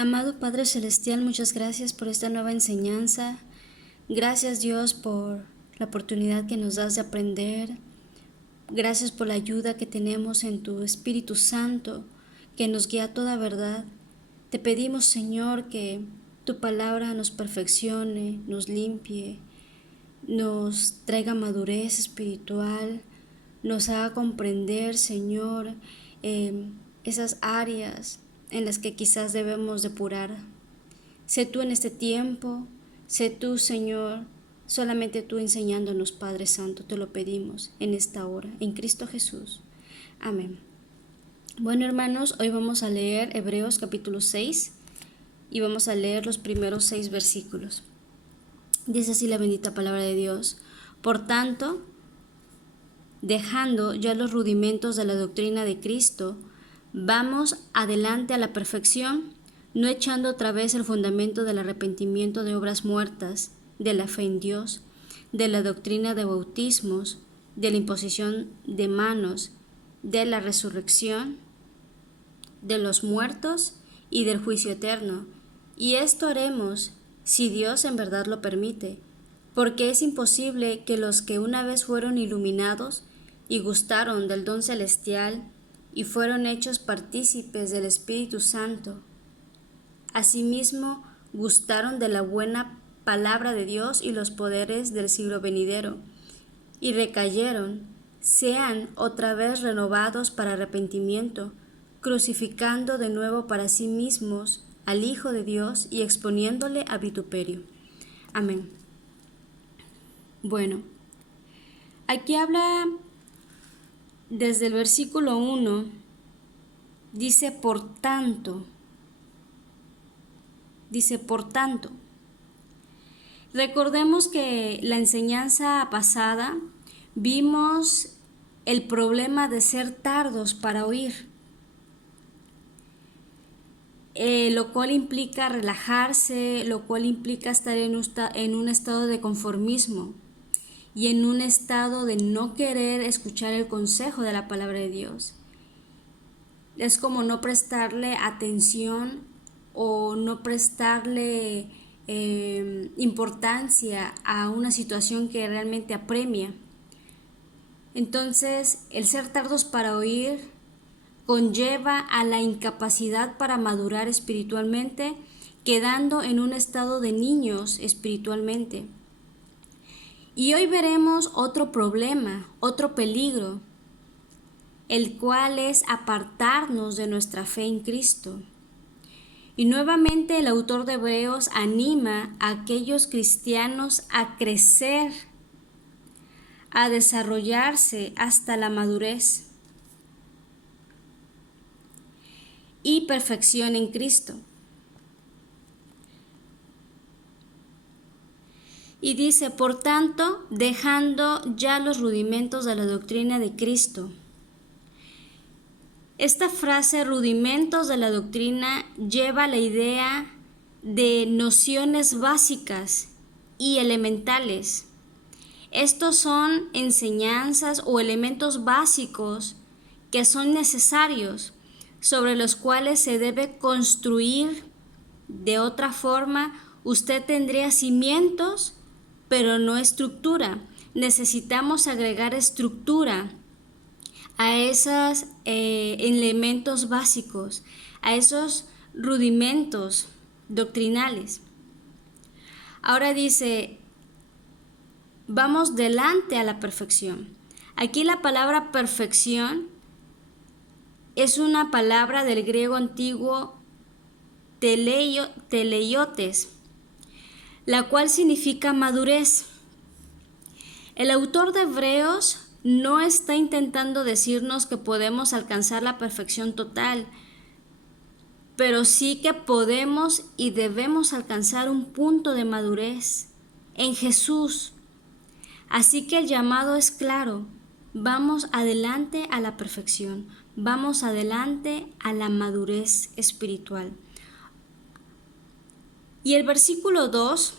Amado Padre Celestial, muchas gracias por esta nueva enseñanza. Gracias, Dios, por la oportunidad que nos das de aprender. Gracias por la ayuda que tenemos en tu Espíritu Santo, que nos guía a toda verdad. Te pedimos, Señor, que tu palabra nos perfeccione, nos limpie, nos traiga madurez espiritual, nos haga comprender, Señor, esas áreas en las que quizás debemos depurar. Sé tú en este tiempo, sé tú, Señor, solamente tú enseñándonos, Padre Santo, te lo pedimos en esta hora, en Cristo Jesús. Amén. Bueno, hermanos, hoy vamos a leer Hebreos capítulo 6 y vamos a leer los primeros 6 versículos. Dice así la bendita palabra de Dios: Por tanto, dejando ya los rudimentos de la doctrina de Cristo, vamos adelante a la perfección, no echando otra vez el fundamento del arrepentimiento de obras muertas, de la fe en Dios, de la doctrina de bautismos, de la imposición de manos, de la resurrección de los muertos y del juicio eterno. Y esto haremos si Dios en verdad lo permite, porque es imposible que los que una vez fueron iluminados y gustaron del don celestial y fueron hechos partícipes del Espíritu Santo, asimismo gustaron de la buena palabra de Dios y los poderes del siglo venidero, y recayeron, sean otra vez renovados para arrepentimiento, crucificando de nuevo para sí mismos al Hijo de Dios y exponiéndole a vituperio. Amén. Bueno, aquí habla desde el versículo 1, dice por tanto. Recordemos que la enseñanza pasada vimos el problema de ser tardos para oír, lo cual implica relajarse, lo cual implica estar en un estado de conformismo y en un estado de no querer escuchar el consejo de la palabra de Dios. Es como no prestarle atención o no prestarle importancia a una situación que realmente apremia. Entonces, el ser tardos para oír conlleva a la incapacidad para madurar espiritualmente, quedando en un estado de niños espiritualmente. Y hoy veremos otro problema, otro peligro, el cual es apartarnos de nuestra fe en Cristo. Y nuevamente el autor de Hebreos anima a aquellos cristianos a crecer, a desarrollarse hasta la madurez y perfección en Cristo. Y dice, por tanto, dejando ya los rudimentos de la doctrina de Cristo. Esta frase, rudimentos de la doctrina, lleva la idea de nociones básicas y elementales. Estos son enseñanzas o elementos básicos que son necesarios, sobre los cuales se debe construir. De otra forma, usted tendría cimientos, pero no estructura. Necesitamos agregar estructura a esos elementos básicos, a esos rudimentos doctrinales. Ahora dice, vamos delante a la perfección. Aquí la palabra perfección es una palabra del griego antiguo teleiotes, la cual significa madurez. El autor de Hebreos no está intentando decirnos que podemos alcanzar la perfección total, pero sí que podemos y debemos alcanzar un punto de madurez en Jesús. Así que el llamado es claro: vamos adelante a la perfección, vamos adelante a la madurez espiritual. Y el versículo 2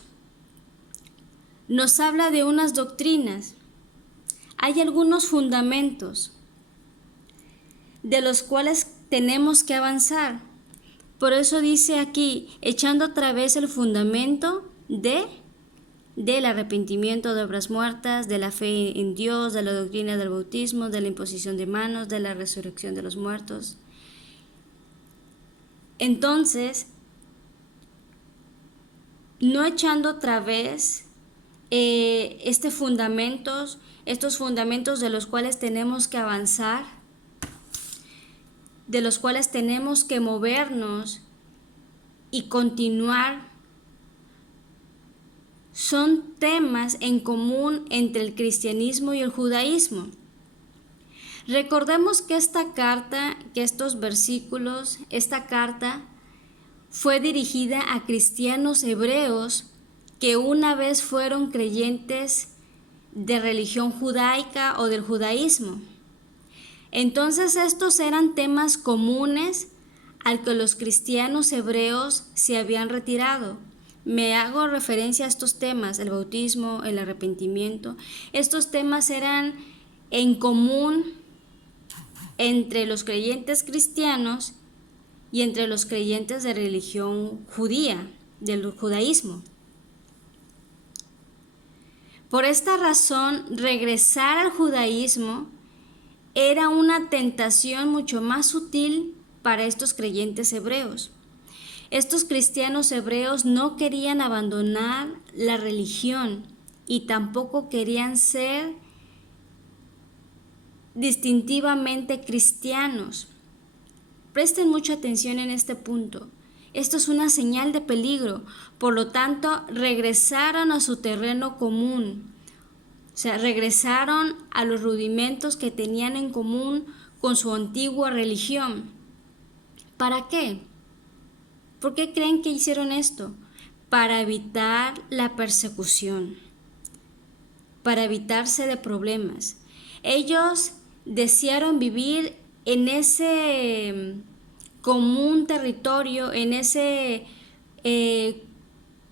nos habla de unas doctrinas. Hay algunos fundamentos de los cuales tenemos que avanzar. Por eso dice aquí, echando otra vez el fundamento del arrepentimiento de obras muertas, de la fe en Dios, de la doctrina del bautismo, de la imposición de manos, de la resurrección de los muertos. Entonces, no echando otra vez estos fundamentos de los cuales tenemos que avanzar, de los cuales tenemos que movernos y continuar, son temas en común entre el cristianismo y el judaísmo. Recordemos que esta carta, que estos versículos, esta carta fue dirigida a cristianos hebreos que una vez fueron creyentes de religión judaica o del judaísmo. Entonces estos eran temas comunes al que los cristianos hebreos se habían retirado. Me hago referencia a estos temas, el bautismo, el arrepentimiento. Estos temas eran en común entre los creyentes cristianos y entre los creyentes de religión judía, del judaísmo. Por esta razón, regresar al judaísmo era una tentación mucho más sutil para estos creyentes hebreos. Estos cristianos hebreos no querían abandonar la religión y tampoco querían ser distintivamente cristianos. Presten mucha atención en este punto. Esto es una señal de peligro. Por lo tanto, regresaron a su terreno común. O sea, regresaron a los rudimentos que tenían en común con su antigua religión. ¿Para qué? ¿Por qué creen que hicieron esto? Para evitar la persecución, para evitarse de problemas. Ellos desearon vivir en ese común territorio, en ese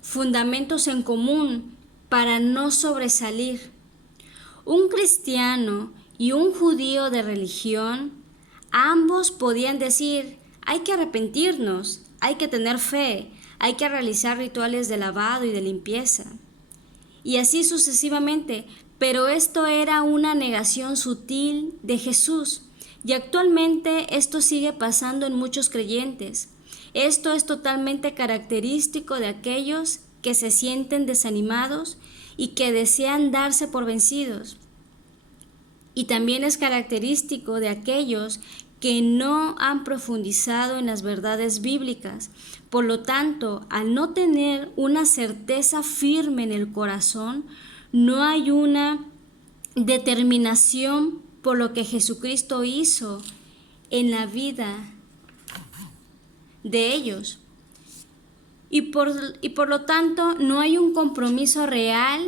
fundamentos en común para no sobresalir. Un cristiano y un judío de religión, ambos podían decir, hay que arrepentirnos, hay que tener fe, hay que realizar rituales de lavado y de limpieza. Y así sucesivamente, pero esto era una negación sutil de Jesús. Y actualmente esto sigue pasando en muchos creyentes. Esto es totalmente característico de aquellos que se sienten desanimados y que desean darse por vencidos. Y también es característico de aquellos que no han profundizado en las verdades bíblicas. Por lo tanto, al no tener una certeza firme en el corazón, no hay una determinación por lo que Jesucristo hizo en la vida de ellos. Y por lo tanto, no hay un compromiso real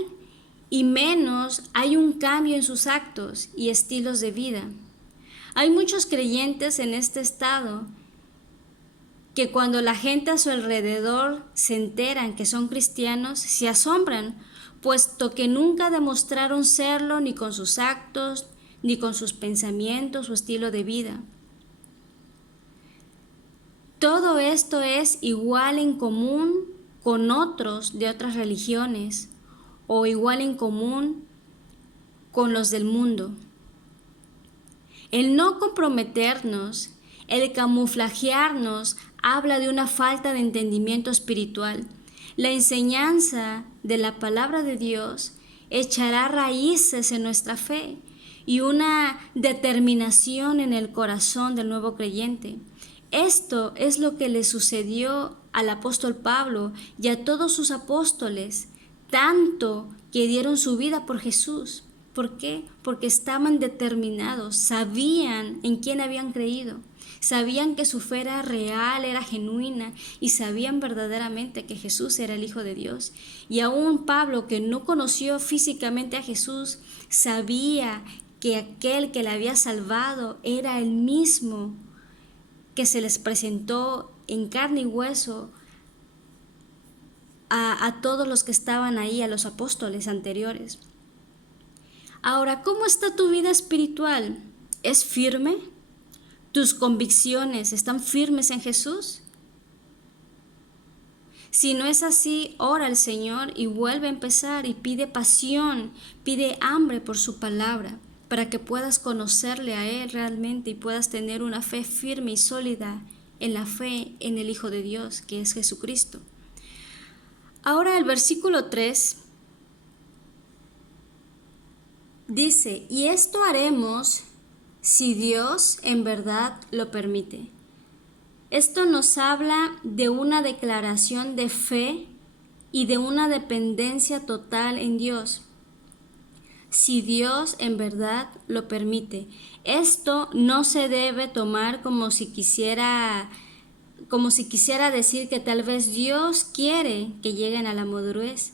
y menos hay un cambio en sus actos y estilos de vida. Hay muchos creyentes en este estado que cuando la gente a su alrededor se enteran que son cristianos, se asombran, puesto que nunca demostraron serlo ni con sus actos, ni con sus pensamientos o estilo de vida. Todo esto es igual en común con otros de otras religiones o igual en común con los del mundo. El no comprometernos, el camuflajearnos, habla de una falta de entendimiento espiritual. La enseñanza de la palabra de Dios echará raíces en nuestra fe y una determinación en el corazón del nuevo creyente. Esto es lo que le sucedió al apóstol Pablo y a todos sus apóstoles, tanto que dieron su vida por Jesús. ¿Por qué? Porque estaban determinados, sabían en quién habían creído, sabían que su fe era real, era genuina y sabían verdaderamente que Jesús era el Hijo de Dios. Y aún Pablo, que no conoció físicamente a Jesús, sabía que aquel que le había salvado era el mismo que se les presentó en carne y hueso a todos los que estaban ahí, a los apóstoles anteriores. Ahora, ¿cómo está tu vida espiritual? ¿Es firme? ¿Tus convicciones están firmes en Jesús? Si no es así, ora al Señor y vuelve a empezar y pide pasión, pide hambre por su palabra, para que puedas conocerle a Él realmente y puedas tener una fe firme y sólida en la fe en el Hijo de Dios, que es Jesucristo. Ahora el versículo 3 dice, y esto haremos si Dios en verdad lo permite. Esto nos habla de una declaración de fe y de una dependencia total en Dios. Si Dios en verdad lo permite. Esto no se debe tomar como si quisiera decir que tal vez Dios quiere que lleguen a la madurez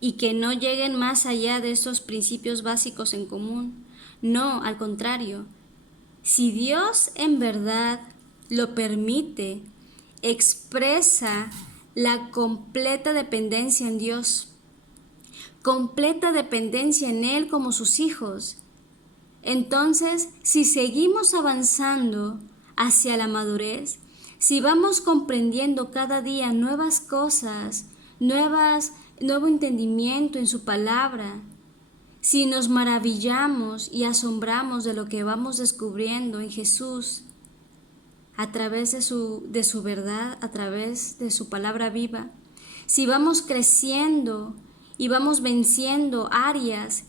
y que no lleguen más allá de esos principios básicos en común. No, al contrario. Si Dios en verdad lo permite, expresa la completa dependencia en Dios, completa dependencia en Él como sus hijos. Entonces, si seguimos avanzando hacia la madurez, si vamos comprendiendo cada día nuevas cosas, nuevo entendimiento en su palabra, si nos maravillamos y asombramos de lo que vamos descubriendo en Jesús, a través de su verdad, a través de su palabra viva, si vamos creciendo y vamos venciendo áreas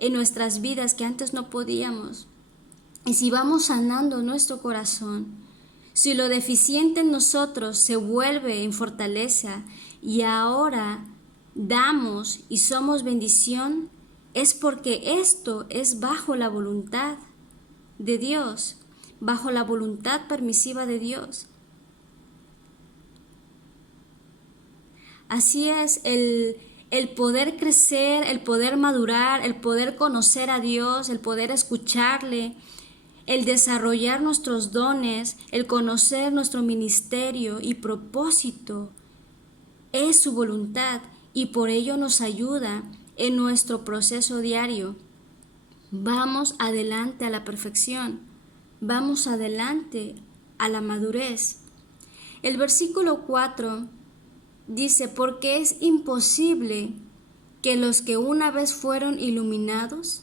en nuestras vidas que antes no podíamos, y si vamos sanando nuestro corazón, si lo deficiente en nosotros se vuelve en fortaleza y ahora damos y somos bendición, es porque esto es bajo la voluntad de Dios, bajo la voluntad permisiva de Dios. Así es, el poder crecer, el poder madurar, el poder conocer a Dios, el poder escucharle, el desarrollar nuestros dones, el conocer nuestro ministerio y propósito, es su voluntad y por ello nos ayuda en nuestro proceso diario. Vamos adelante a la perfección, vamos adelante a la madurez. El versículo 4 dice, porque es imposible que los que una vez fueron iluminados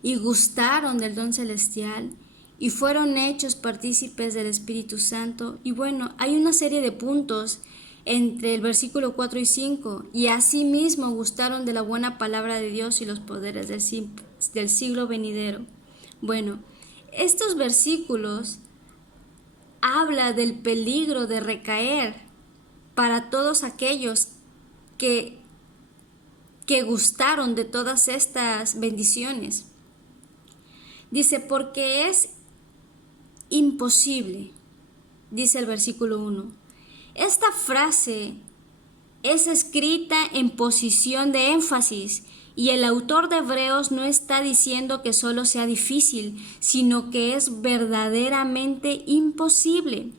y gustaron del don celestial y fueron hechos partícipes del Espíritu Santo. Y bueno, hay una serie de puntos entre el versículo 4 y 5, y asimismo gustaron de la buena palabra de Dios y los poderes del siglo venidero. Bueno, estos versículos habla del peligro de recaer para todos aquellos que gustaron de todas estas bendiciones. Dice, porque es imposible, dice el versículo 1. Esta frase es escrita en posición de énfasis y el autor de Hebreos no está diciendo que solo sea difícil, sino que es verdaderamente imposible.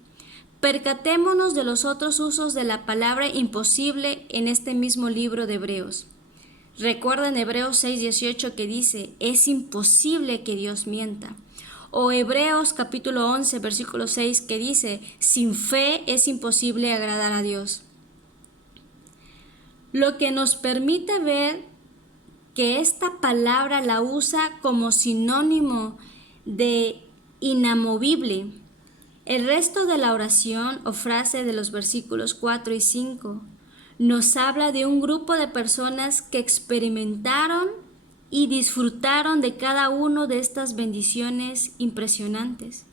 Percatémonos de los otros usos de la palabra imposible en este mismo libro de Hebreos. Recuerden Hebreos 6:18 que dice, es imposible que Dios mienta. O Hebreos capítulo 11, versículo 6 que dice, sin fe es imposible agradar a Dios. Lo que nos permite ver que esta palabra la usa como sinónimo de inamovible. El resto de la oración o frase de los versículos 4 y 5 nos habla de un grupo de personas que experimentaron y disfrutaron de cada una de estas bendiciones impresionantes.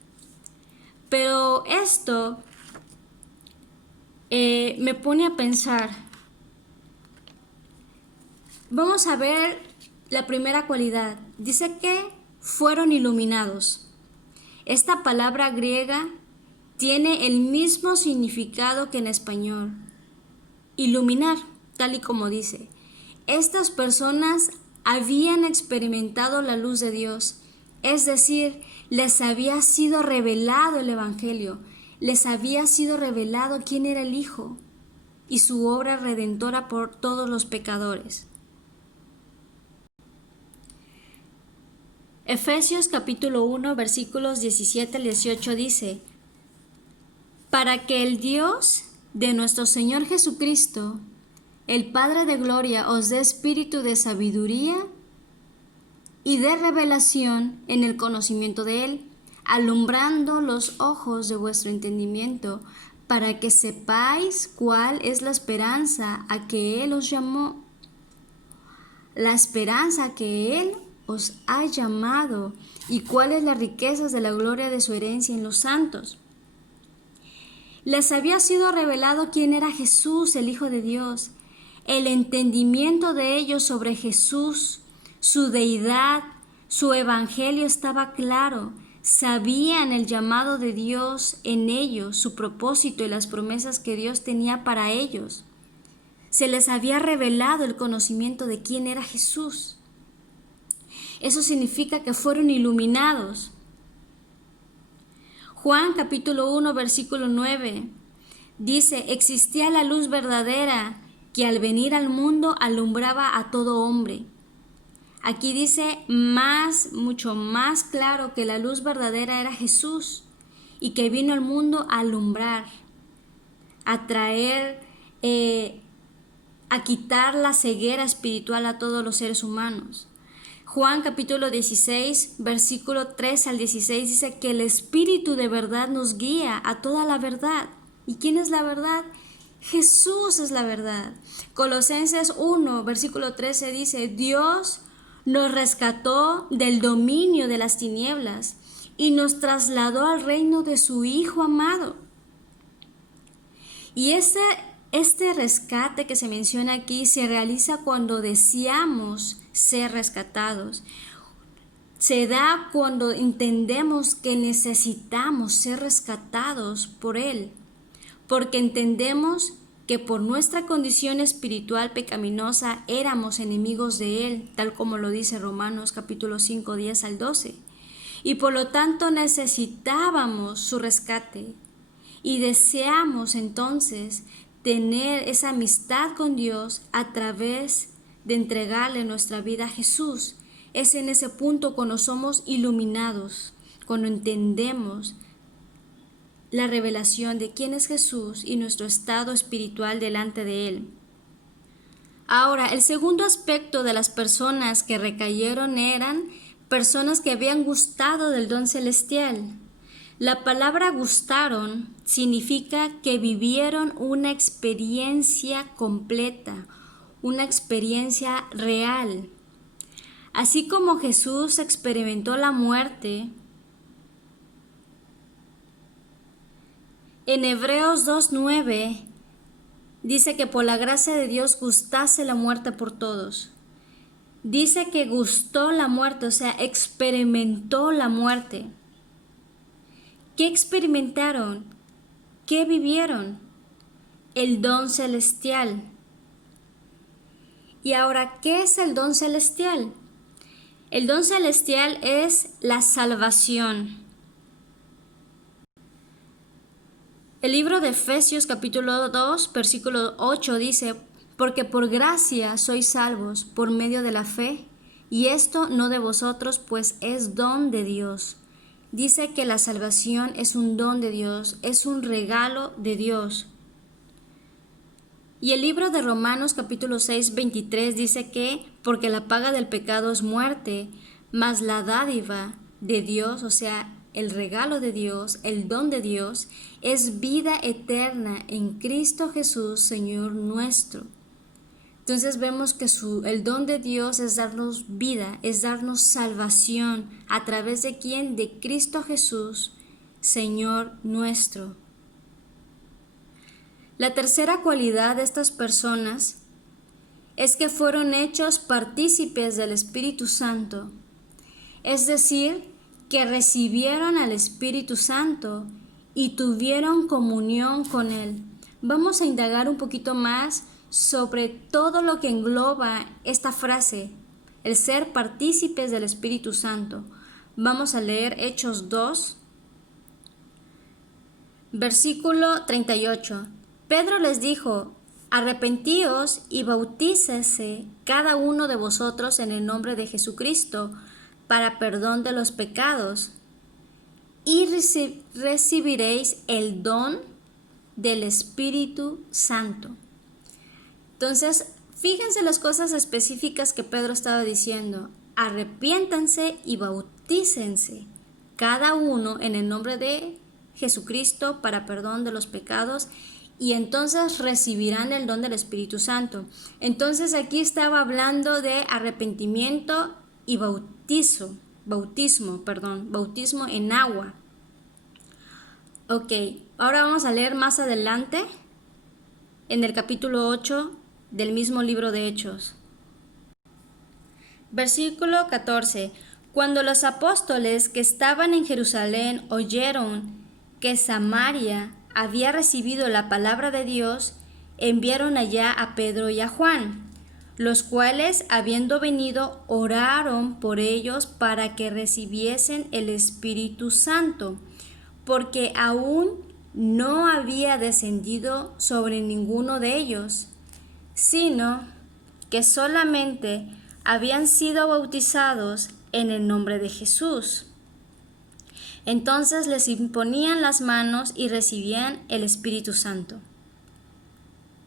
Pero esto me pone a pensar. Vamos a ver la primera cualidad. Dice que fueron iluminados. Esta palabra griega tiene el mismo significado que en español. Iluminar, tal y como dice. Estas personas habían experimentado la luz de Dios, es decir, les había sido revelado el Evangelio, les había sido revelado quién era el Hijo y su obra redentora por todos los pecadores. Efesios capítulo 1, versículos 17 al 18 dice, para que el Dios de nuestro Señor Jesucristo, el Padre de gloria os dé espíritu de sabiduría y de revelación en el conocimiento de Él, alumbrando los ojos de vuestro entendimiento, para que sepáis cuál es la esperanza a que Él os llamó, la esperanza que Él os ha llamado, y cuáles las riquezas de la gloria de su herencia en los santos. Les había sido revelado quién era Jesús, el Hijo de Dios. El entendimiento de ellos sobre Jesús, su deidad, su evangelio estaba claro. Sabían el llamado de Dios en ellos, su propósito y las promesas que Dios tenía para ellos. Se les había revelado el conocimiento de quién era Jesús. Eso significa que fueron iluminados. Juan capítulo 1 versículo 9 dice: existía la luz verdadera que al venir al mundo alumbraba a todo hombre. Aquí dice mucho más claro que la luz verdadera era Jesús y que vino al mundo a alumbrar, a traer, a quitar la ceguera espiritual a todos los seres humanos. Juan capítulo 16, versículo 3 al 16 dice que el Espíritu de verdad nos guía a toda la verdad. ¿Y quién es la verdad? Jesús es la verdad. Colosenses 1, versículo 13 dice: Dios nos rescató del dominio de las tinieblas y nos trasladó al reino de su Hijo amado. Y este rescate que se menciona aquí se realiza cuando deseamos ser rescatados. Se da cuando entendemos que necesitamos ser rescatados por Él, porque entendemos que por nuestra condición espiritual pecaminosa éramos enemigos de Él, tal como lo dice Romanos capítulo 5, 10 al 12. Y por lo tanto necesitábamos su rescate. Y deseamos entonces tener esa amistad con Dios a través de entregarle nuestra vida a Jesús. Es en ese punto cuando somos iluminados, cuando entendemos la revelación de quién es Jesús y nuestro estado espiritual delante de Él. Ahora, el segundo aspecto de las personas que recayeron eran personas que habían gustado del don celestial. La palabra gustaron significa que vivieron una experiencia completa, una experiencia real. Así como Jesús experimentó la muerte, en Hebreos 2:9 dice que por la gracia de Dios gustase la muerte por todos. Dice que gustó la muerte, o sea, experimentó la muerte. ¿Qué experimentaron? ¿Qué vivieron? El don celestial. Y ahora, ¿qué es el don celestial? El don celestial es la salvación. El libro de Efesios capítulo 2, versículo 8 dice: porque por gracia sois salvos por medio de la fe, y esto no de vosotros, pues es don de Dios. Dice que la salvación es un don de Dios, es un regalo de Dios. Y el libro de Romanos capítulo 6, 23 dice que porque la paga del pecado es muerte, mas la dádiva de Dios, o sea, el regalo de Dios, el don de Dios, es vida eterna en Cristo Jesús, Señor nuestro. Entonces vemos que el don de Dios es darnos vida, es darnos salvación. ¿A través de quién? De Cristo Jesús, Señor nuestro. La tercera cualidad de estas personas es que fueron hechos partícipes del Espíritu Santo. Es decir, que recibieron al Espíritu Santo y tuvieron comunión con Él. Vamos a indagar un poquito más sobre todo lo que engloba esta frase, el ser partícipes del Espíritu Santo. Vamos a leer Hechos 2, versículo 38. Pedro les dijo: arrepentíos y bautícese cada uno de vosotros en el nombre de Jesucristo para perdón de los pecados, y recibiréis el don del Espíritu Santo. Entonces, fíjense las cosas específicas que Pedro estaba diciendo. Arrepiéntanse y bautícense, cada uno en el nombre de Jesucristo para perdón de los pecados, y entonces recibirán el don del Espíritu Santo. Entonces aquí estaba hablando de arrepentimiento y bautismo en agua. Ok, ahora vamos a leer más adelante en el capítulo 8 del mismo libro de Hechos. Versículo 14. Cuando los apóstoles que estaban en Jerusalén oyeron que Samaria había recibido la palabra de Dios, enviaron allá a Pedro y a Juan, los cuales, habiendo venido, oraron por ellos para que recibiesen el Espíritu Santo, porque aún no había descendido sobre ninguno de ellos, sino que solamente habían sido bautizados en el nombre de Jesús. Entonces les imponían las manos y recibían el Espíritu Santo.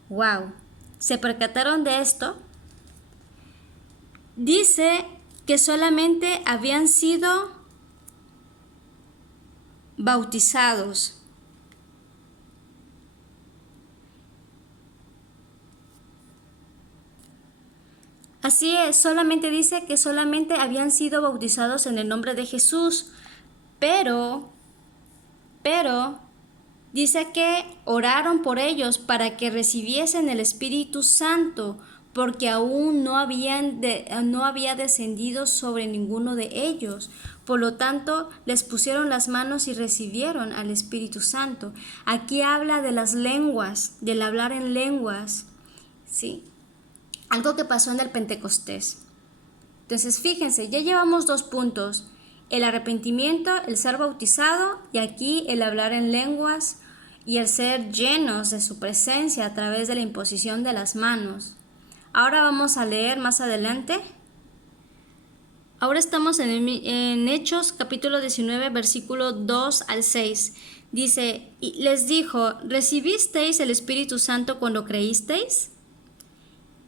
¡Wow! ¿Se percataron de esto? Dice que solamente habían sido bautizados. Así es, solamente dice que solamente habían sido bautizados en el nombre de Jesús, pero dice que oraron por ellos para que recibiesen el Espíritu Santo, porque aún no había descendido sobre ninguno de ellos. Por lo tanto, les pusieron las manos y recibieron al Espíritu Santo. Aquí habla de las lenguas, del hablar en lenguas, ¿sí? Algo que pasó en el Pentecostés. Entonces, fíjense, ya llevamos 2 puntos. El arrepentimiento, el ser bautizado, y aquí el hablar en lenguas y el ser llenos de su presencia a través de la imposición de las manos. Ahora vamos a leer más adelante. Ahora estamos en Hechos capítulo 19, versículo 2 al 6. Dice, y les dijo, ¿recibisteis el Espíritu Santo cuando creísteis?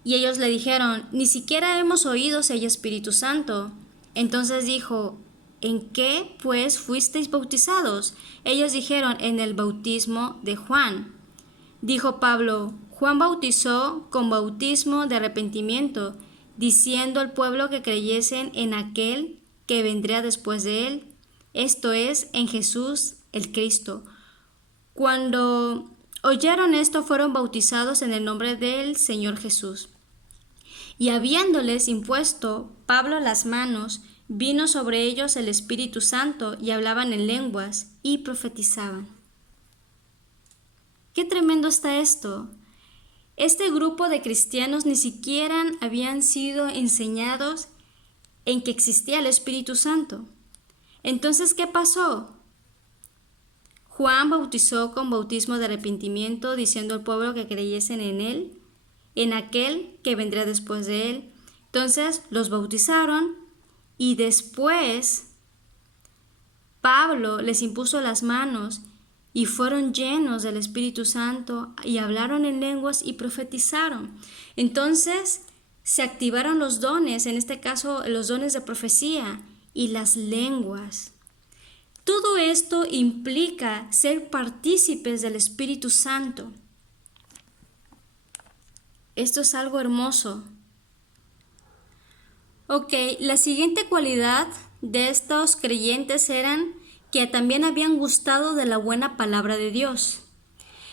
Y ellos le dijeron, ni siquiera hemos oído si hay Espíritu Santo. Entonces dijo, ¿en qué pues fuisteis bautizados? Ellos dijeron, en el bautismo de Juan. Dijo Pablo, Juan bautizó con bautismo de arrepentimiento, diciendo al pueblo que creyesen en aquel que vendría después de él, esto es, en Jesús el Cristo. Cuando oyeron esto, fueron bautizados en el nombre del Señor Jesús. Y habiéndoles impuesto Pablo las manos, vino sobre ellos el Espíritu Santo, y hablaban en lenguas, y profetizaban. ¡Qué tremendo está esto! Este grupo de cristianos ni siquiera habían sido enseñados en que existía el Espíritu Santo. Entonces, ¿qué pasó? Juan bautizó con bautismo de arrepentimiento, diciendo al pueblo que creyesen en él, en aquel que vendría después de él. Entonces los bautizaron y después Pablo les impuso las manos y fueron llenos del Espíritu Santo y hablaron en lenguas y profetizaron. Entonces se activaron los dones, en este caso los dones de profecía y las lenguas. Todo esto implica ser partícipes del Espíritu Santo. Esto es algo hermoso. Ok, la siguiente cualidad de estos creyentes eran que también habían gustado de la buena palabra de Dios.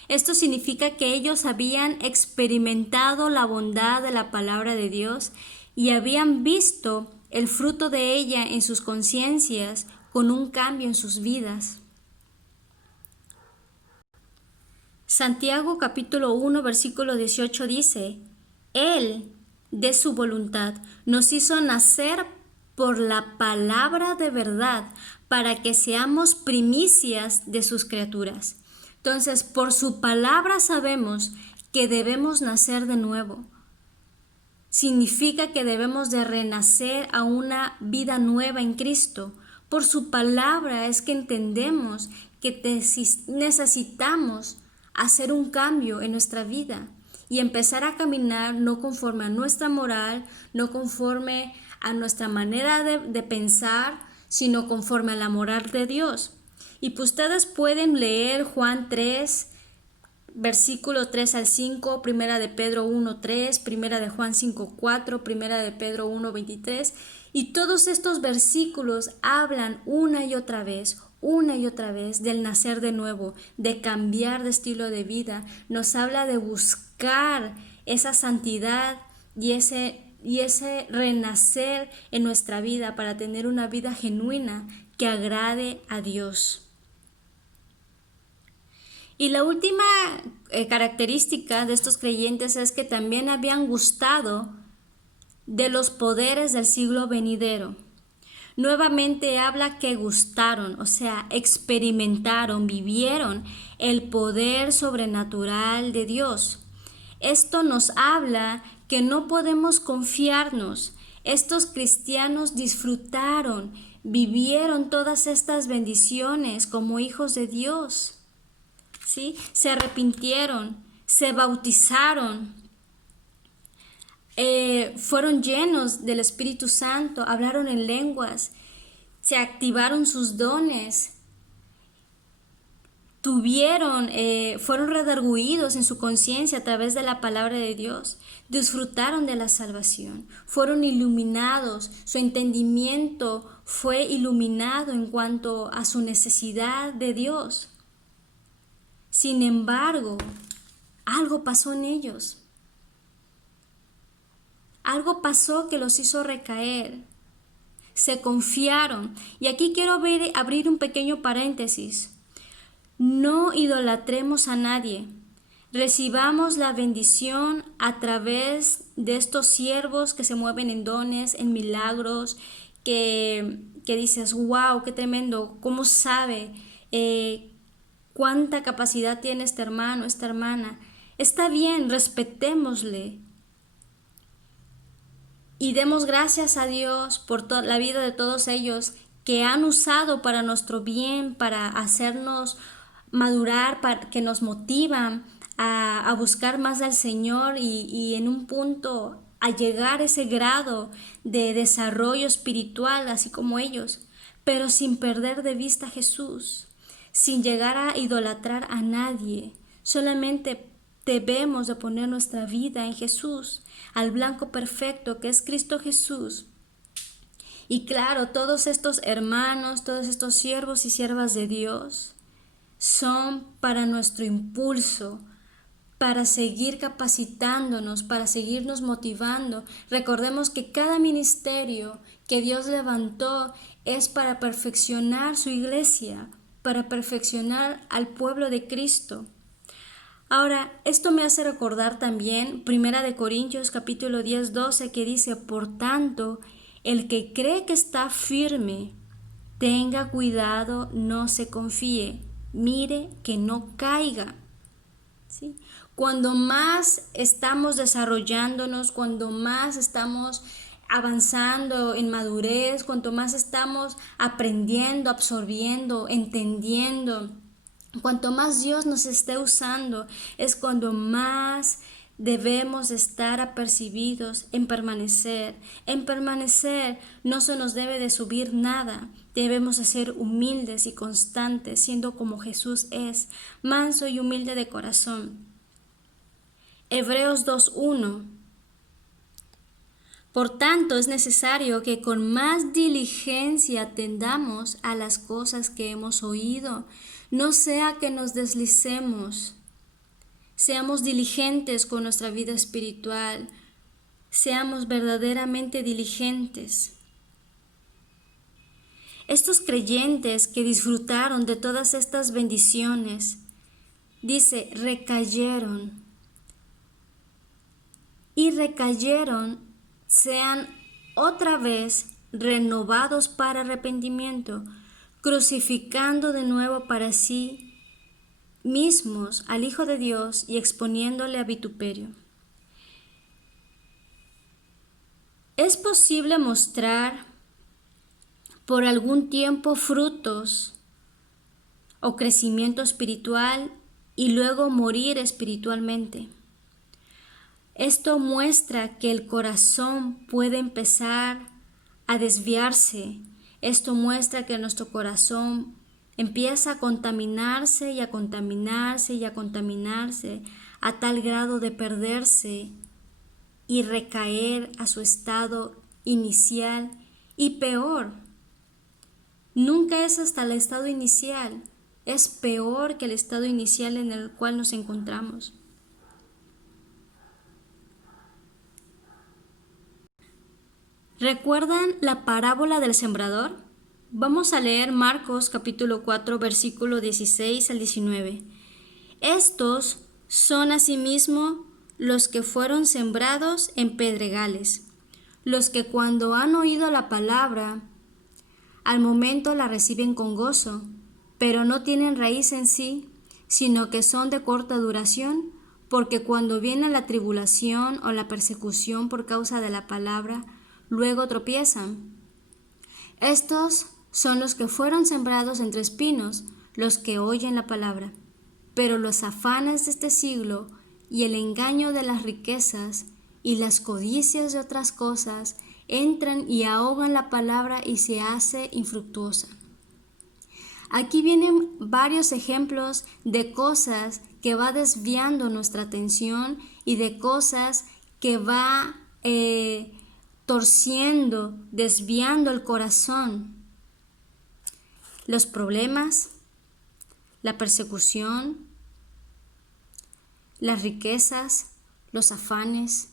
Esto significa que ellos habían experimentado la bondad de la palabra de Dios y habían visto el fruto de ella en sus conciencias con un cambio en sus vidas. Santiago capítulo 1 versículo 18 dice, Él, de su voluntad, nos hizo nacer por la palabra de verdad, para que seamos primicias de sus criaturas. Entonces, por su palabra sabemos que debemos nacer de nuevo. Significa que debemos de renacer a una vida nueva en Cristo. Por su palabra es que entendemos que necesitamos hacer un cambio en nuestra vida y empezar a caminar no conforme a nuestra moral, no conforme a nuestra manera de pensar, sino conforme a la moral de Dios. Y pues ustedes pueden leer Juan 3, versículo 3 al 5, primera de Pedro 1, 3, primera de Juan 5, 4, primera de Pedro 1, 23, y todos estos versículos hablan una y otra vez del nacer de nuevo, de cambiar de estilo de vida. Nos habla de buscar esa santidad y ese renacer en nuestra vida para tener una vida genuina que agrade a Dios. Y la última característica de estos creyentes es que también habían gustado de los poderes del siglo venidero. Nuevamente habla que gustaron, o sea, experimentaron, vivieron el poder sobrenatural de Dios. Esto nos habla que no podemos confiarnos. Estos cristianos disfrutaron, vivieron todas estas bendiciones como hijos de Dios. ¿Sí? Se arrepintieron, se bautizaron, fueron llenos del Espíritu Santo, hablaron en lenguas, se activaron sus dones, fueron redargüidos en su conciencia a través de la palabra de Dios, disfrutaron de la salvación, fueron iluminados, su entendimiento fue iluminado en cuanto a su necesidad de Dios. Sin embargo, algo pasó en ellos. Algo pasó que los hizo recaer. Se confiaron. Y aquí quiero abrir un pequeño paréntesis. No idolatremos a nadie. Recibamos la bendición a través de estos siervos que se mueven en dones, en milagros, que dices, wow, qué tremendo, cómo sabe, cuánta capacidad tiene este hermano, esta hermana. Está bien, respetémosle. Y demos gracias a Dios por la vida de todos ellos que han usado para nuestro bien, para hacernos madurar, que nos motivan a buscar más al Señor y en un punto a llegar a ese grado de desarrollo espiritual, así como ellos, pero sin perder de vista a Jesús, sin llegar a idolatrar a nadie. Solamente debemos de poner nuestra vida en Jesús, al blanco perfecto que es Cristo Jesús. Y claro, todos estos hermanos, todos estos siervos y siervas de Dios son para nuestro impulso, para seguir capacitándonos, para seguirnos motivando. Recordemos que cada ministerio que Dios levantó es para perfeccionar su iglesia, para perfeccionar al pueblo de Cristo. Ahora, esto me hace recordar también 1 Corintios capítulo 10, 12, que dice, por tanto, el que cree que está firme, tenga cuidado, no se confíe, mire que no caiga. ¿Sí? Cuando más estamos desarrollándonos, cuando más estamos avanzando en madurez, cuanto más estamos aprendiendo, absorbiendo, entendiendo, cuanto más Dios nos esté usando, es cuando más debemos estar apercibidos en permanecer. En permanecer no se nos debe de subir nada. Debemos de ser humildes y constantes, siendo como Jesús es, manso y humilde de corazón. Hebreos 2:1. Por tanto, es necesario que con más diligencia atendamos a las cosas que hemos oído, no sea que nos deslicemos. Seamos diligentes con nuestra vida espiritual, seamos verdaderamente diligentes. Estos creyentes que disfrutaron de todas estas bendiciones, dice, recayeron. Y recayeron, sean otra vez renovados para arrepentimiento, crucificando de nuevo para sí mismos al Hijo de Dios y exponiéndole a vituperio. Es posible mostrar por algún tiempo frutos o crecimiento espiritual y luego morir espiritualmente. Esto muestra que el corazón puede empezar a desviarse. Esto muestra que nuestro corazón empieza a contaminarse y a contaminarse y a contaminarse a tal grado de perderse y recaer a su estado inicial y peor. Nunca es hasta el estado inicial, es peor que el estado inicial en el cual nos encontramos. ¿Recuerdan la parábola del sembrador? Vamos a leer Marcos capítulo 4, versículo 16 al 19. Estos son asimismo los que fueron sembrados en pedregales, los que cuando han oído la palabra, al momento la reciben con gozo, pero no tienen raíz en sí, sino que son de corta duración, porque cuando viene la tribulación o la persecución por causa de la palabra, luego tropiezan. Estos son los que fueron sembrados entre espinos, los que oyen la palabra, pero los afanes de este siglo y el engaño de las riquezas y las codicias de otras cosas entran y ahogan la palabra y se hace infructuosa. Aquí vienen varios ejemplos de cosas que va desviando nuestra atención y de cosas que va torciendo, desviando el corazón. Los problemas, la persecución, las riquezas, los afanes,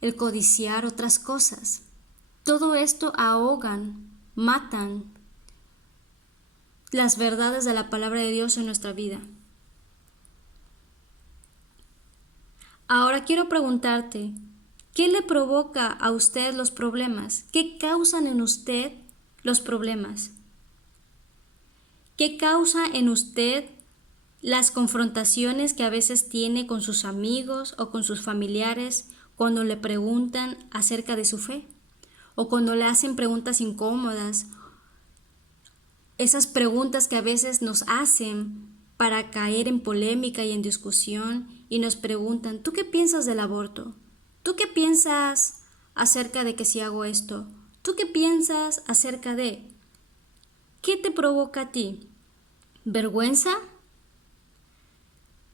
el codiciar otras cosas. Todo esto ahogan, matan las verdades de la palabra de Dios en nuestra vida. Ahora quiero preguntarte, ¿qué le provoca a usted los problemas? ¿Qué causan en usted los problemas? ¿Qué causa en usted las confrontaciones que a veces tiene con sus amigos o con sus familiares cuando le preguntan acerca de su fe? O cuando le hacen preguntas incómodas, esas preguntas que a veces nos hacen para caer en polémica y en discusión y nos preguntan, ¿tú qué piensas del aborto? ¿Tú qué piensas acerca de que si hago esto? ¿Tú qué piensas acerca de? ¿Qué te provoca a ti? ¿Vergüenza?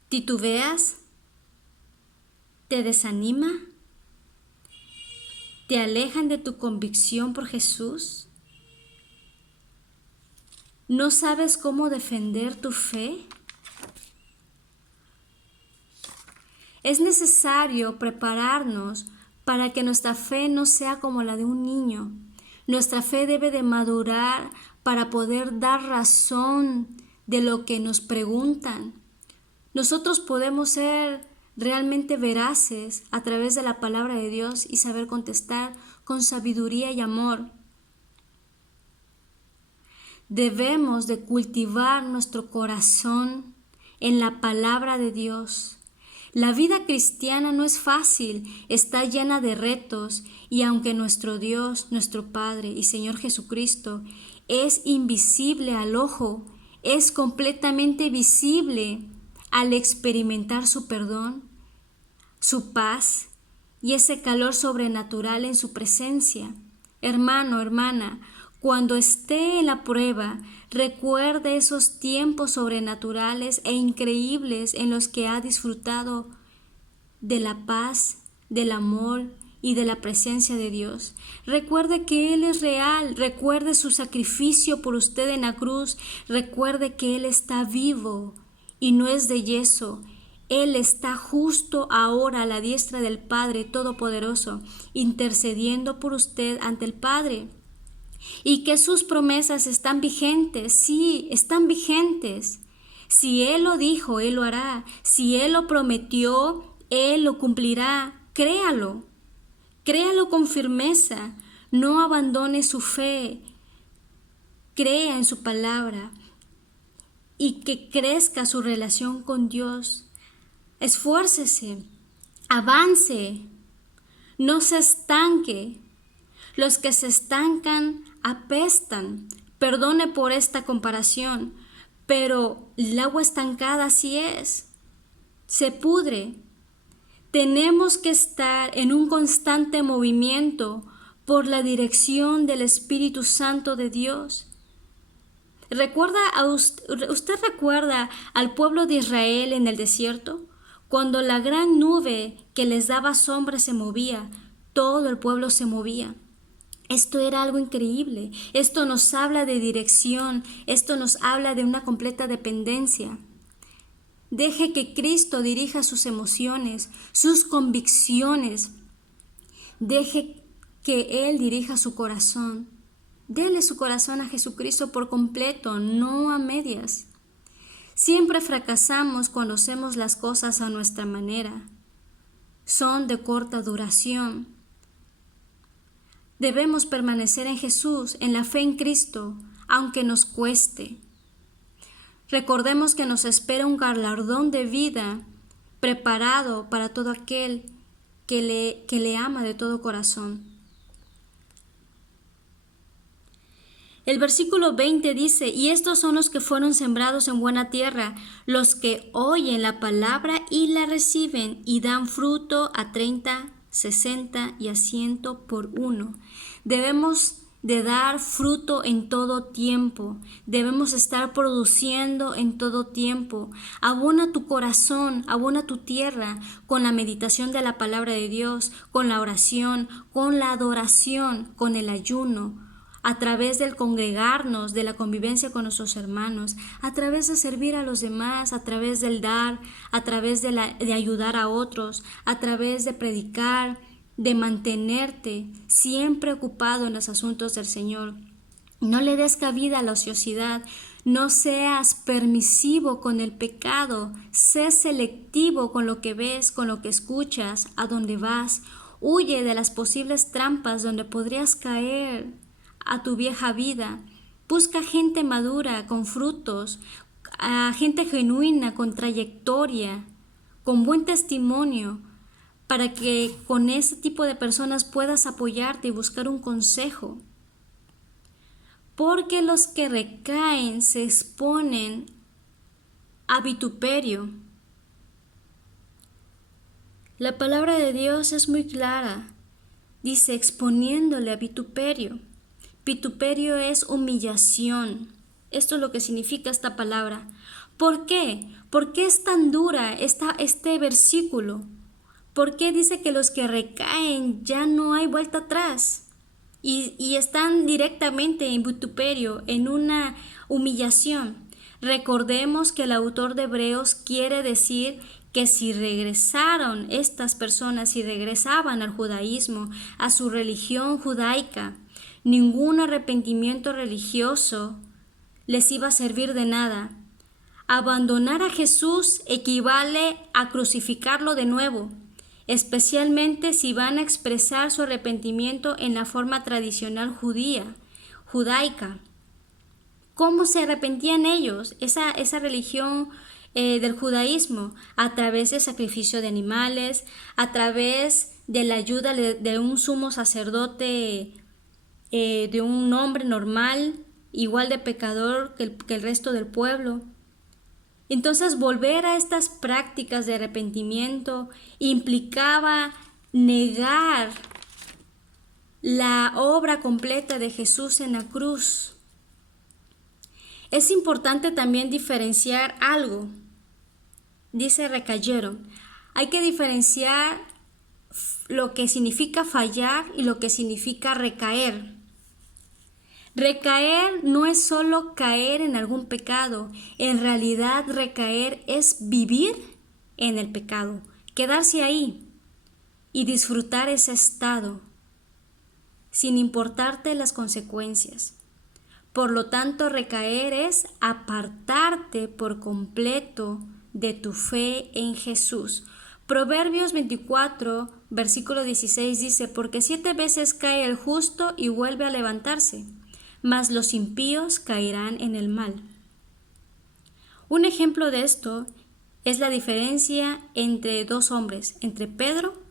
¿Titubeas? ¿Te desanima? ¿Te alejan de tu convicción por Jesús? ¿No sabes cómo defender tu fe? Es necesario prepararnos para que nuestra fe no sea como la de un niño. Nuestra fe debe de madurar para poder dar razón de lo que nos preguntan. Nosotros podemos ser realmente veraces a través de la palabra de Dios y saber contestar con sabiduría y amor. Debemos de cultivar nuestro corazón en la palabra de Dios. La vida cristiana no es fácil, está llena de retos y aunque nuestro Dios, nuestro Padre y Señor Jesucristo es invisible al ojo, es completamente visible al experimentar su perdón, su paz y ese calor sobrenatural en su presencia. Hermano, hermana, cuando esté en la prueba, recuerde esos tiempos sobrenaturales e increíbles en los que ha disfrutado de la paz, del amor y de la presencia de Dios. Recuerde que Él es real, recuerde su sacrificio por usted en la cruz, recuerde que Él está vivo y no es de yeso. Él está justo ahora a la diestra del Padre Todopoderoso, intercediendo por usted ante el Padre. Y que sus promesas están vigentes, sí, están vigentes. Si Él lo dijo, Él lo hará. Si Él lo prometió, Él lo cumplirá. Créalo, créalo con firmeza. No abandone su fe. Crea en su palabra y que crezca su relación con Dios. Esfuércese, avance, no se estanque. Los que se estancan apestan. Perdone por esta comparación, pero el agua estancada así es, se pudre. Tenemos que estar en un constante movimiento por la dirección del Espíritu Santo de Dios. ¿Usted recuerda al pueblo de Israel en el desierto? Cuando la gran nube que les daba sombra se movía, todo el pueblo se movía. Esto era algo increíble. Esto nos habla de dirección. Esto nos habla de una completa dependencia. Deje que Cristo dirija sus emociones, sus convicciones. Deje que Él dirija su corazón. Dele su corazón a Jesucristo por completo, no a medias. Siempre fracasamos cuando hacemos las cosas a nuestra manera. Son de corta duración. Debemos permanecer en Jesús, en la fe en Cristo, aunque nos cueste. Recordemos que nos espera un galardón de vida preparado para todo aquel que le ama de todo corazón. El versículo 20 dice, y estos son los que fueron sembrados en buena tierra, los que oyen la palabra y la reciben y dan fruto a 30, 60 y a 100 por uno. Debemos de dar fruto en todo tiempo. Debemos estar produciendo en todo tiempo. Abona tu corazón, abona tu tierra con la meditación de la palabra de Dios, con la oración, con la adoración, con el ayuno, a través del congregarnos, de la convivencia con nuestros hermanos, a través de servir a los demás, a través del dar, a través de ayudar a otros, a través de predicar, de mantenerte siempre ocupado en los asuntos del Señor. No le des cabida a la ociosidad, no seas permisivo con el pecado, sé selectivo con lo que ves, con lo que escuchas, a dónde vas. Huye de las posibles trampas donde podrías caer a tu vieja vida. Busca gente madura, con frutos, a gente genuina, con trayectoria, con buen testimonio, para que con ese tipo de personas puedas apoyarte y buscar un consejo. Porque los que recaen se exponen a vituperio. La palabra de Dios es muy clara. Dice, exponiéndole a vituperio. Vituperio es humillación. Esto es lo que significa esta palabra. ¿Por qué? ¿Por qué es tan dura este versículo? ¿Por qué dice que los que recaen ya no hay vuelta atrás? Y están directamente en vituperio, en una humillación. Recordemos que el autor de Hebreos quiere decir que si regresaron estas personas, si regresaban al judaísmo, a su religión judaica, ningún arrepentimiento religioso les iba a servir de nada. Abandonar a Jesús equivale a crucificarlo de nuevo, especialmente si van a expresar su arrepentimiento en la forma tradicional judaica. ¿Cómo se arrepentían ellos? Esa religión del judaísmo, a través del sacrificio de animales, a través de la ayuda de un sumo sacerdote, de un hombre normal, igual de pecador que el resto del pueblo. Entonces, volver a estas prácticas de arrepentimiento implicaba negar la obra completa de Jesús en la cruz. Es importante también diferenciar algo. Dice recayeron. Hay que diferenciar lo que significa fallar y lo que significa recaer. Recaer no es solo caer en algún pecado. En realidad, recaer es vivir en el pecado, quedarse ahí y disfrutar ese estado sin importarte las consecuencias. Por lo tanto, recaer es apartarte por completo de tu fe en Jesús. Proverbios 24, versículo 16 dice, porque 7 veces cae el justo y vuelve a levantarse, mas los impíos caerán en el mal. Un ejemplo de esto es la diferencia entre dos hombres, entre Pedro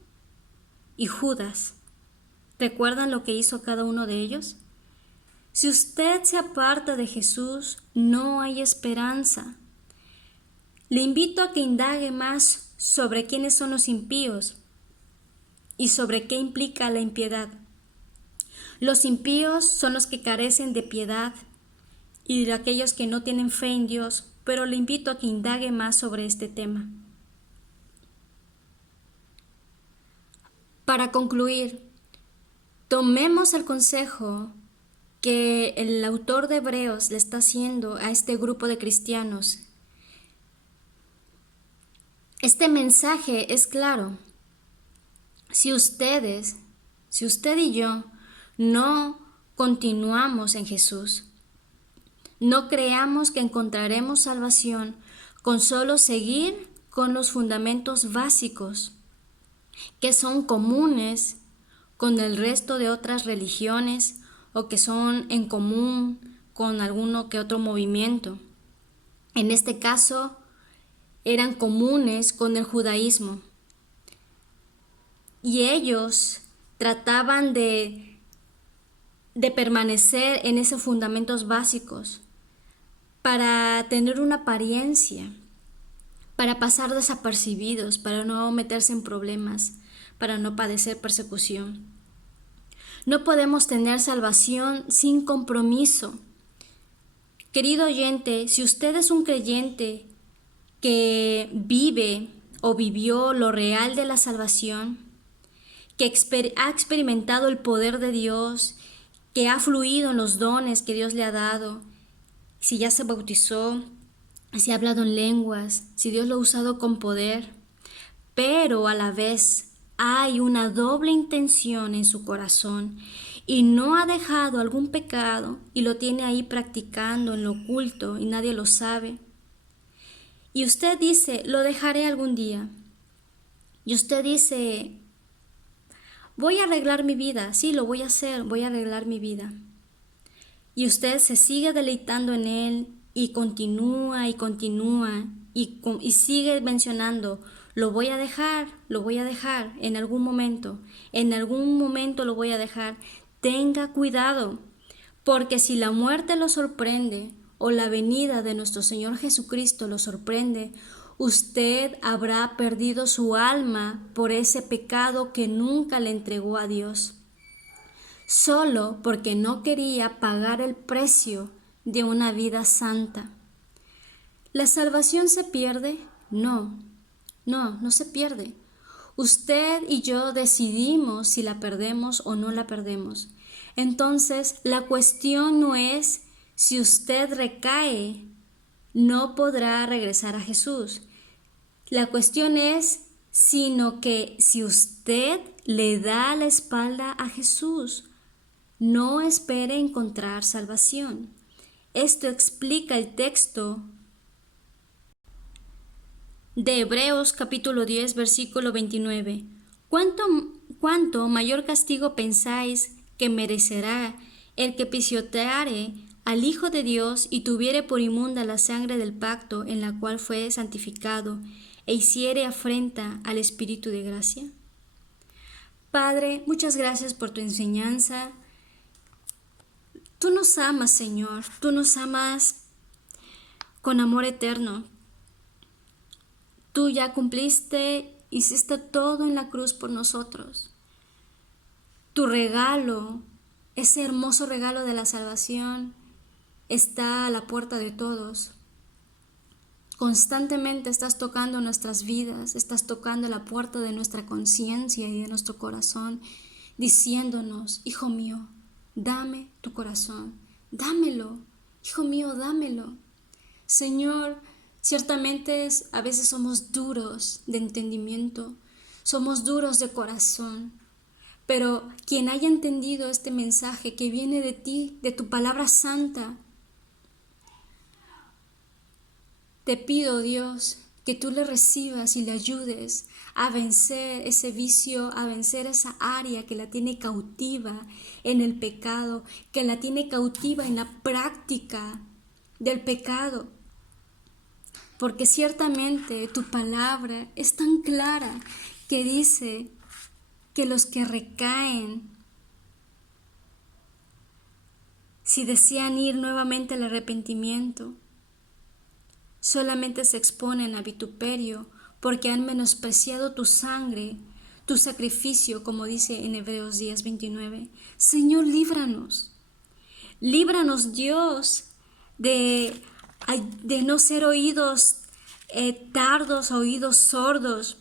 y Judas. ¿Recuerdan lo que hizo cada uno de ellos? Si usted se aparta de Jesús, no hay esperanza. Le invito a que indague más sobre quiénes son los impíos y sobre qué implica la impiedad. Los impíos son los que carecen de piedad y de aquellos que no tienen fe en Dios, pero le invito a que indague más sobre este tema. Para concluir, tomemos el consejo que el autor de Hebreos le está haciendo a este grupo de cristianos. Este mensaje es claro. Si usted y yo no continuamos en Jesús, no creamos que encontraremos salvación con solo seguir con los fundamentos básicos que son comunes con el resto de otras religiones o que son en común con alguno que otro movimiento. En este caso, eran comunes con el judaísmo. Y ellos trataban de permanecer en esos fundamentos básicos para tener una apariencia, para pasar desapercibidos, para no meterse en problemas, para no padecer persecución. No podemos tener salvación sin compromiso. Querido oyente, si usted es un creyente que vive o vivió lo real de la salvación, que ha experimentado el poder de Dios, que ha fluido en los dones que Dios le ha dado, si ya se bautizó, si ha hablado en lenguas, si Dios lo ha usado con poder, pero a la vez hay una doble intención en su corazón y no ha dejado algún pecado y lo tiene ahí practicando en lo oculto y nadie lo sabe. Y usted dice, lo dejaré algún día. Y usted dice, voy a arreglar mi vida, sí, lo voy a hacer, voy a arreglar mi vida. Y usted se sigue deleitando en él y continúa y sigue mencionando, lo voy a dejar en algún momento lo voy a dejar. Tenga cuidado, porque si la muerte lo sorprende o la venida de nuestro Señor Jesucristo lo sorprende, usted habrá perdido su alma por ese pecado que nunca le entregó a Dios, solo porque no quería pagar el precio de una vida santa. ¿La salvación se pierde? No se pierde. Usted y yo decidimos si la perdemos o no la perdemos. Entonces, la cuestión no es si usted recae, no podrá regresar a Jesús. La cuestión es, sino que si usted le da la espalda a Jesús, no espere encontrar salvación. Esto explica el texto de Hebreos capítulo 10, versículo 29. ¿Cuánto mayor castigo pensáis que merecerá el que pisoteare al Hijo de Dios y tuviere por inmunda la sangre del pacto en la cual fue santificado e hiciere afrenta al Espíritu de gracia? Padre, muchas gracias por tu enseñanza. Tú nos amas, Señor, tú nos amas con amor eterno. Tú ya cumpliste, hiciste todo en la cruz por nosotros. Tu regalo, ese hermoso regalo de la salvación, está a la puerta de todos. Constantemente estás tocando nuestras vidas, estás tocando la puerta de nuestra conciencia y de nuestro corazón, diciéndonos, hijo mío, dame tu corazón, dámelo, hijo mío, dámelo. Señor, ciertamente a veces somos duros de entendimiento, somos duros de corazón, pero quien haya entendido este mensaje que viene de ti, de tu palabra santa, te pido, Dios, que tú le recibas y le ayudes a vencer ese vicio, a vencer esa área que la tiene cautiva en el pecado, que la tiene cautiva en la práctica del pecado. Porque ciertamente tu palabra es tan clara que dice que los que recaen si desean ir nuevamente al arrepentimiento, solamente se exponen a vituperio porque han menospreciado tu sangre, tu sacrificio, como dice en Hebreos 10:29. Señor, líbranos. Líbranos, Dios, de no ser oídos tardos, oídos sordos.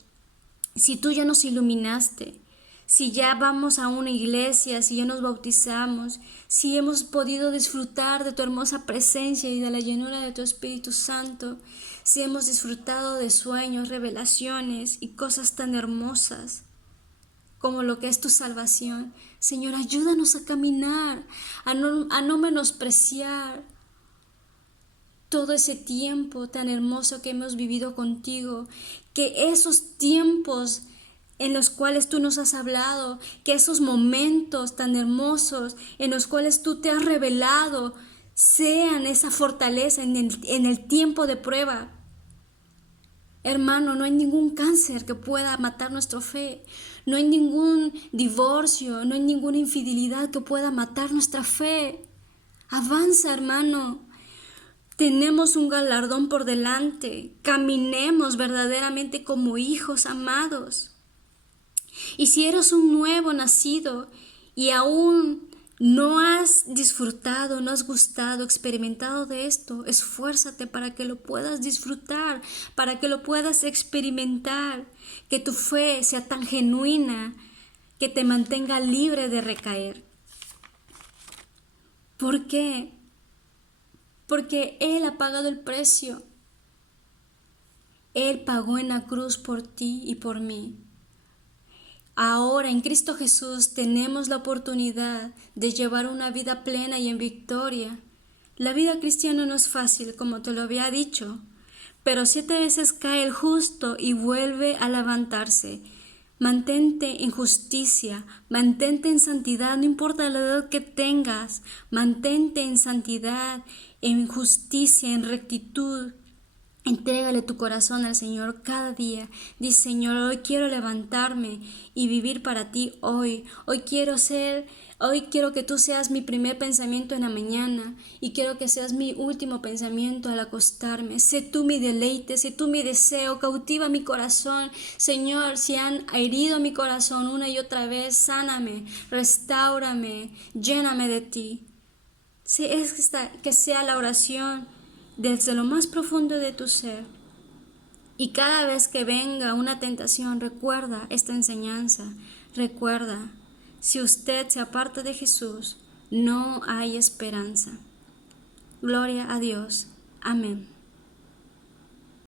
Si tú ya nos iluminaste, si ya vamos a una iglesia, si ya nos bautizamos, si hemos podido disfrutar de tu hermosa presencia y de la llenura de tu Espíritu Santo, si hemos disfrutado de sueños, revelaciones y cosas tan hermosas como lo que es tu salvación, Señor, ayúdanos a caminar, a no menospreciar todo ese tiempo tan hermoso que hemos vivido contigo, que esos tiempos en los cuales tú nos has hablado, que esos momentos tan hermosos en los cuales tú te has revelado, sean esa fortaleza en el tiempo de prueba. Hermano, no hay ningún cáncer que pueda matar nuestra fe, no hay ningún divorcio, no hay ninguna infidelidad que pueda matar nuestra fe. Avanza, hermano. Tenemos un galardón por delante. Caminemos verdaderamente como hijos amados. Y si eres un nuevo nacido y aún no has disfrutado, no has gustado, experimentado de esto, esfuérzate para que lo puedas disfrutar, para que lo puedas experimentar, que tu fe sea tan genuina que te mantenga libre de recaer. ¿Por qué? Porque Él ha pagado el precio. Él pagó en la cruz por ti y por mí. Ahora en Cristo Jesús tenemos la oportunidad de llevar una vida plena y en victoria. La vida cristiana no es fácil, como te lo había dicho, pero 7 veces cae el justo y vuelve a levantarse. Mantente en justicia, mantente en santidad, no importa la edad que tengas, mantente en santidad, en justicia, en rectitud. Entrégale tu corazón al Señor cada día. Dice, Señor, hoy quiero levantarme y vivir para ti hoy. Hoy quiero que tú seas mi primer pensamiento en la mañana y quiero que seas mi último pensamiento al acostarme. Sé tú mi deleite, sé tú mi deseo, cautiva mi corazón. Señor, si han herido mi corazón una y otra vez, sáname, restáurame, lléname de ti. Que sea la oración desde lo más profundo de tu ser. Y cada vez que venga una tentación, recuerda esta enseñanza. Recuerda, si usted se aparta de Jesús, no hay esperanza. Gloria a Dios. Amén.